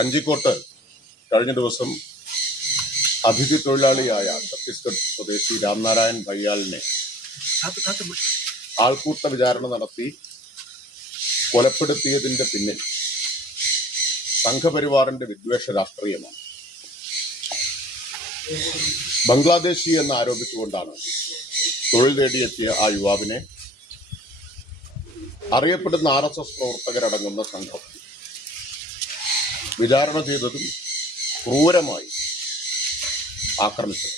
കഞ്ചിക്കോട്ട് കഴിഞ്ഞ ദിവസം അതിഥി തൊഴിലാളിയായ ഛത്തീസ്ഗഡ് സ്വദേശി രാംനാരായൺ ഭയ്യാലിനെ ആൾക്കൂട്ട വിചാരണ നടത്തി കൊലപ്പെടുത്തിയതിന്റെ പിന്നിൽ സംഘപരിവാറിന്റെ വിദ്വേഷ രാഷ്ട്രീയമാണ്. ബംഗ്ലാദേശി എന്ന് ആരോപിച്ചുകൊണ്ടാണ് തൊഴിൽ തേടിയെത്തിയ ആ യുവാവിനെ അറിയപ്പെടുന്ന RSS പ്രവർത്തകരടങ്ങുന്ന സംഘം വിചാരണ ചെയ്തതും ക്രൂരമായി ആക്രമിച്ചത്.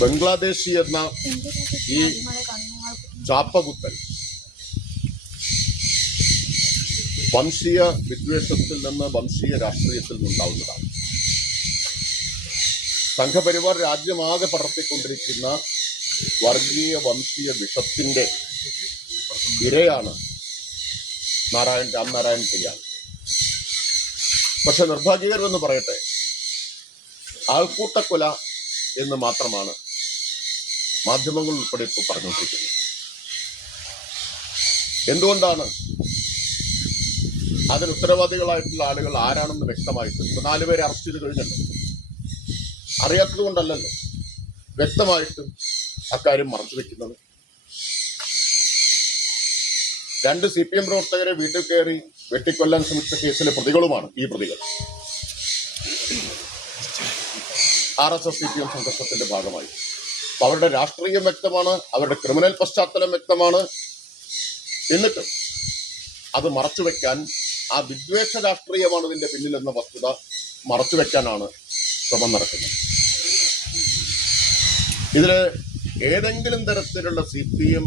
ബംഗ്ലാദേശി എന്ന ഈ ചാപ്പകുത്തൽ വംശീയ വിദ്വേഷത്തിൽ നിന്ന് വംശീയ രാഷ്ട്രീയത്തിൽ നിന്നുണ്ടാവുന്നതാണ്. സംഘപരിവാർ രാജ്യമാകെ പടർത്തിക്കൊണ്ടിരിക്കുന്ന വർഗീയ വംശീയ വിഷത്തിന്റെ ഇരയാണ് രാംനാരായൺ ഭയ്യാൽ. പക്ഷെ നിർഭാഗ്യകരമെന്ന് പറയട്ടെ, ആൾക്കൂട്ടക്കൊല എന്ന് മാത്രമാണ് മാധ്യമങ്ങൾ ഉൾപ്പെടെ ഇപ്പോൾ പറഞ്ഞുകൊണ്ടിരിക്കുന്നത്. എന്തുകൊണ്ടാണ്? അതിന് ഉത്തരവാദികളായിട്ടുള്ള ആളുകൾ ആരാണെന്ന് വ്യക്തമായിട്ട് 4 പേരെ അറസ്റ്റ് ചെയ്ത് കഴിഞ്ഞല്ലോ. അറിയാത്തത് കൊണ്ടല്ലല്ലോ, വ്യക്തമായിട്ടും അക്കാര്യം മറച്ചു വെക്കുന്നത്. 2 CPM പ്രവർത്തകരെ വീട്ടിൽ കയറി വെട്ടിക്കൊല്ലാൻ ശ്രമിച്ച കേസിലെ പ്രതികളുമാണ് ഈ പ്രതികൾ. RSS CPM സംഘർഷത്തിന്റെ ഭാഗമായി അവരുടെ രാഷ്ട്രീയം വ്യക്തമാണ്, അവരുടെ ക്രിമിനൽ പശ്ചാത്തലം വ്യക്തമാണ്. എന്നിട്ടും അത് മറച്ചുവെക്കാൻ, ആ വിദ്വേഷ രാഷ്ട്രീയമാണ് ഇതിന്റെ പിന്നിലെന്ന വസ്തുത മറച്ചുവെക്കാനാണ് ശ്രമം നടക്കുന്നത്. ഇതില് ഏതെങ്കിലും തരത്തിലുള്ള CPM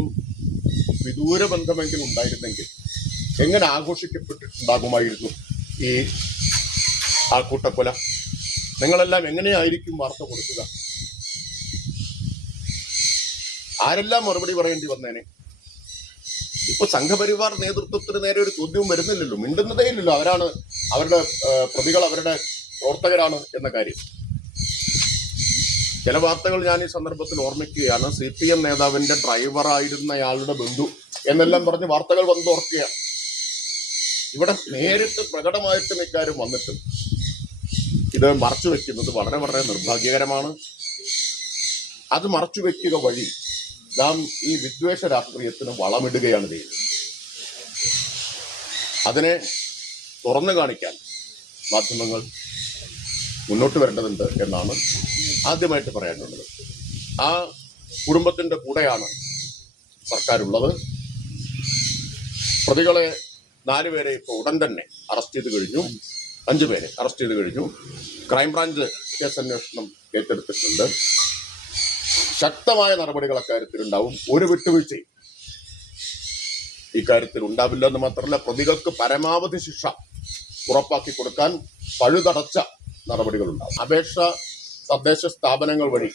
വിദൂര ബന്ധമെങ്കിലും ഉണ്ടായിരുന്നെങ്കിൽ എങ്ങനെ ആഘോഷിക്കപ്പെട്ടിട്ടുണ്ടാകുമായിരുന്നു ഈ ആൾക്കൂട്ടക്കൊല? നിങ്ങളെല്ലാം എങ്ങനെയായിരിക്കും വാർത്ത കൊടുക്കുക? ആരെല്ലാം മറുപടി പറയേണ്ടി വന്നേനെ? ഇപ്പൊ സംഘപരിവാർ നേതൃത്വത്തിന് നേരെ ഒരു ചോദ്യവും വരുന്നില്ലല്ലോ, മിണ്ടുന്നതേ ഇല്ലല്ലോ. അവരുടെ പ്രതികൾ അവരുടെ പ്രവർത്തകരാണ് എന്ന കാര്യം. ചില വാർത്തകൾ ഞാൻ ഈ സന്ദർഭത്തിൽ ഓർമ്മിക്കുകയാണ്. CPM നേതാവിന്റെ ഡ്രൈവറായിരുന്നയാളുടെ ബന്ധു എന്നെല്ലാം പറഞ്ഞ് വാർത്തകൾ വന്ന് ഓർക്കുകയാണ്. ഇവിടെ നേരിട്ട് പ്രകടമായിട്ടും ഇക്കാര്യം വന്നിട്ടും ഇത് മറച്ചുവെക്കുന്നത് വളരെ വളരെ നിർഭാഗ്യകരമാണ്. അത് മറച്ചുവെക്കുക വഴി നാം ഈ വിദ്വേഷ രാഷ്ട്രീയത്തിന് വളമിടുകയാണ് ചെയ്യുന്നത്. അതിനെ തുറന്നു കാണിക്കാൻ മാധ്യമങ്ങൾ മുന്നോട്ട് വരേണ്ടതുണ്ട് എന്നാണ് ആദ്യമായിട്ട് പറയാനുള്ളത്. ആ കുടുംബത്തിന്റെ കൂടെയാണ് സർക്കാരുള്ളത്. പ്രതികളെ 4 പേരെ ഇപ്പോൾ ഉടൻ തന്നെ അറസ്റ്റ് ചെയ്ത് കഴിഞ്ഞു. 5 പേരെ അറസ്റ്റ് ചെയ്ത് കഴിഞ്ഞു. ക്രൈംബ്രാഞ്ച് കേസന്വേഷണം ഏറ്റെടുത്തിട്ടുണ്ട്. ശക്തമായ നടപടികൾ അക്കാര്യത്തിലുണ്ടാവും. ഒരു വിട്ടുവീഴ്ചയും ഇക്കാര്യത്തിൽ ഉണ്ടാവില്ല എന്ന് മാത്രമല്ല, പ്രതികൾക്ക് പരമാവധി ശിക്ഷ ഉറപ്പാക്കി കൊടുക്കാൻ പഴുതടച്ച നടപടികൾ ഉണ്ടാവും. അപേക്ഷ തദ്ദേശ സ്ഥാപനങ്ങൾ വഴി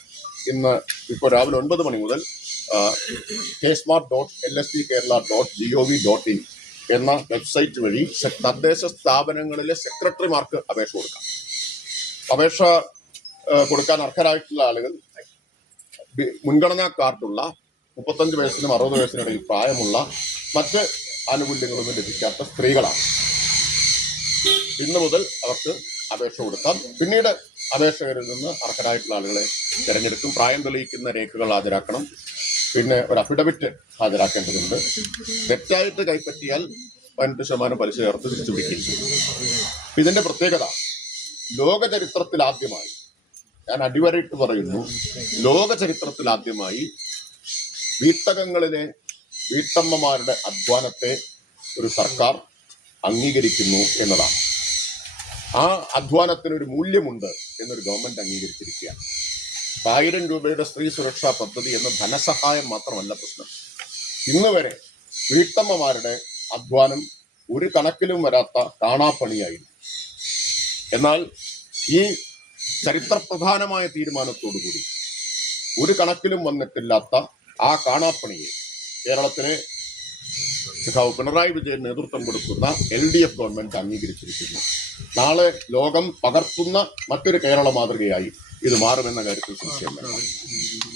ഇന്ന് ഇപ്പോൾ രാവിലെ 9 മണി മുതൽ ksmart.lsdkerala.gov.in എന്ന വെബ്സൈറ്റ് വഴി തദ്ദേശ സ്ഥാപനങ്ങളിലെ സെക്രട്ടറിമാർക്ക് അപേക്ഷ കൊടുക്കാം. അപേക്ഷ കൊടുക്കാൻ അർഹരായിട്ടുള്ള ആളുകൾ മുൻഗണനാ കാർഡുള്ള 35 വയസ്സിനും 60 വയസ്സിനിടയിൽ പ്രായമുള്ള, മറ്റ് ആനുകൂല്യങ്ങളൊന്നും ലഭിക്കാത്ത സ്ത്രീകളാണ്. ഇന്ന് മുതൽ അവർക്ക് അപേക്ഷ കൊടുക്കാം. പിന്നീട് അപേക്ഷകരിൽ നിന്ന് അർഹരായിട്ടുള്ള ആളുകളെ തിരഞ്ഞെടുക്കും. പ്രായം തെളിയിക്കുന്ന രേഖകൾ ഹാജരാക്കണം. പിന്നെ ഒരു അഫിഡവിറ്റ് ഹാജരാക്കേണ്ടതുണ്ട്. തെറ്റായിട്ട് കൈപ്പറ്റിയാൽ 18% പലിശ ചേർത്ത് തിരിച്ചു പിടിക്കുകയും ചെയ്യും. ഇതിന്റെ പ്രത്യേകത, ലോക ചരിത്രത്തിൽ ആദ്യമായി, ഞാൻ അടിവരയിട്ട് പറയുന്നു, ലോക ചരിത്രത്തിൽ ആദ്യമായി വീട്ടകങ്ങളിലെ വീട്ടമ്മമാരുടെ അധ്വാനത്തെ ഒരു സർക്കാർ അംഗീകരിക്കുന്നു എന്നതാണ്. ആ അധ്വാനത്തിനൊരു മൂല്യമുണ്ട് എന്നൊരു ഗവൺമെന്റ് അംഗീകരിച്ചിരിക്കുകയാണ്. 1000 രൂപയുടെ സ്ത്രീ സുരക്ഷാ പദ്ധതി എന്ന ധനസഹായം മാത്രമല്ല പ്രശ്നം. ഇന്ന് വരെ വീട്ടമ്മമാരുടെ അധ്വാനം ഒരു കണക്കിലും വരാത്ത കാണാപ്പണിയായിരുന്നു. എന്നാൽ ഈ ചരിത്രപ്രധാനമായ തീരുമാനത്തോടുകൂടി ഒരു കണക്കിലും വന്നിട്ടില്ലാത്ത ആ കാണാപ്പണിയെ കേരളത്തിലെ പിണറായി വിജയൻ നേതൃത്വം കൊടുക്കുന്ന LDF ഗവൺമെന്റ് അംഗീകരിച്ചിരിക്കുന്നു. നാളെ ലോകം പകർത്തുന്ന മറ്റൊരു കേരള മാതൃകയായി ഇത് മാറുമെന്ന കാര്യത്തിൽ സംശയം വേണ്ട.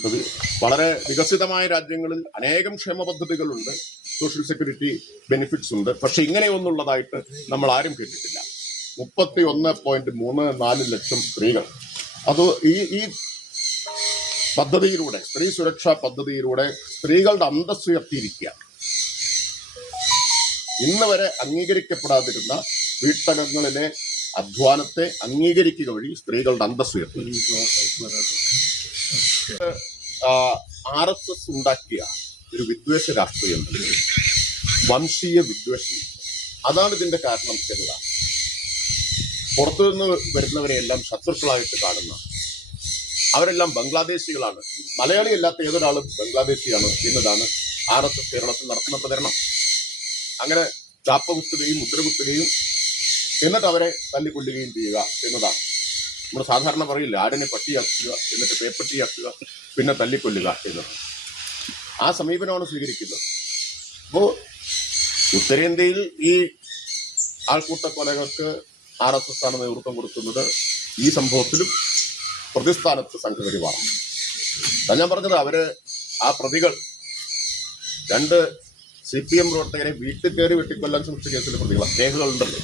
അത് വളരെ വികസിതമായ രാജ്യങ്ങളിൽ അനേകം ക്ഷേമ പദ്ധതികളുണ്ട്, സോഷ്യൽ സെക്യൂരിറ്റി ബെനിഫിറ്റ്സ് ഉണ്ട്. പക്ഷെ ഇങ്ങനെയൊന്നുള്ളതായിട്ട് നമ്മൾ ആരും കേട്ടിട്ടില്ല. 31.34 ലക്ഷം സ്ത്രീകൾ അത് ഈ പദ്ധതിയിലൂടെ, സ്ത്രീ സുരക്ഷാ പദ്ധതിയിലൂടെ സ്ത്രീകളുടെ അന്തസ്സ് ഉയർത്തിയിരിക്കുക. ഇന്ന് വരെ അംഗീകരിക്കപ്പെടാതിരുന്ന വീട്ടകങ്ങളിലെ അധ്വാനത്തെ അംഗീകരിക്കുക വഴി സ്ത്രീകളുടെ അന്തസ്സ് ഉയർത്തി. RSS ഉണ്ടാക്കിയ ഒരു വിദ്വേഷ രാഷ്ട്രീയം, വംശീയ വിദ്വേഷം, അതാണ് ഇതിന്റെ കാരണം എന്നതാണ്. പുറത്തുനിന്ന് വരുന്നവരെയെല്ലാം ശത്രുക്കളായിട്ട് കാണുന്ന, അവരെല്ലാം ബംഗ്ലാദേശികളാണ്, മലയാളി അല്ലാത്ത ഏതൊരാളും ബംഗ്ലാദേശിയാണ് എന്നതാണ് RSS കേരളത്തിൽ നടത്തുന്ന പ്രചരണം. അങ്ങനെ ചാപ്പകുത്തുകയും മുദ്രകുത്തുകയും എന്നിട്ട് അവരെ തല്ലിക്കൊല്ലുകയും ചെയ്യുക എന്നതാണ്. നമ്മൾ സാധാരണ പറയില്ല, ആടിനെ പട്ടിയാക്കുക, എന്നിട്ട് പേപ്പട്ടിയാക്കുക, പിന്നെ തല്ലിക്കൊല്ലുക എന്നത്. ആ സമീപനമാണ് സ്വീകരിക്കുന്നത്. അപ്പോൾ ഉത്തരേന്ത്യയിൽ ഈ ആൾക്കൂട്ട കൊലകൾക്ക് RSS ആണ് നേതൃത്വം കൊടുക്കുന്നത്. ഈ സംഭവത്തിലും പ്രതിസ്ഥാനത്ത് സംഘപരിവാറാണ്. ഞാൻ പറഞ്ഞത്, അവര് ആ പ്രതികൾ 2 CPM പ്രവർത്തകരെ വീട്ടിൽ കയറി വെട്ടിക്കൊല്ലാൻ ശ്രമിച്ച കേസിലെ പ്രതികളാണ്. രേഖകളുണ്ടല്ലോ.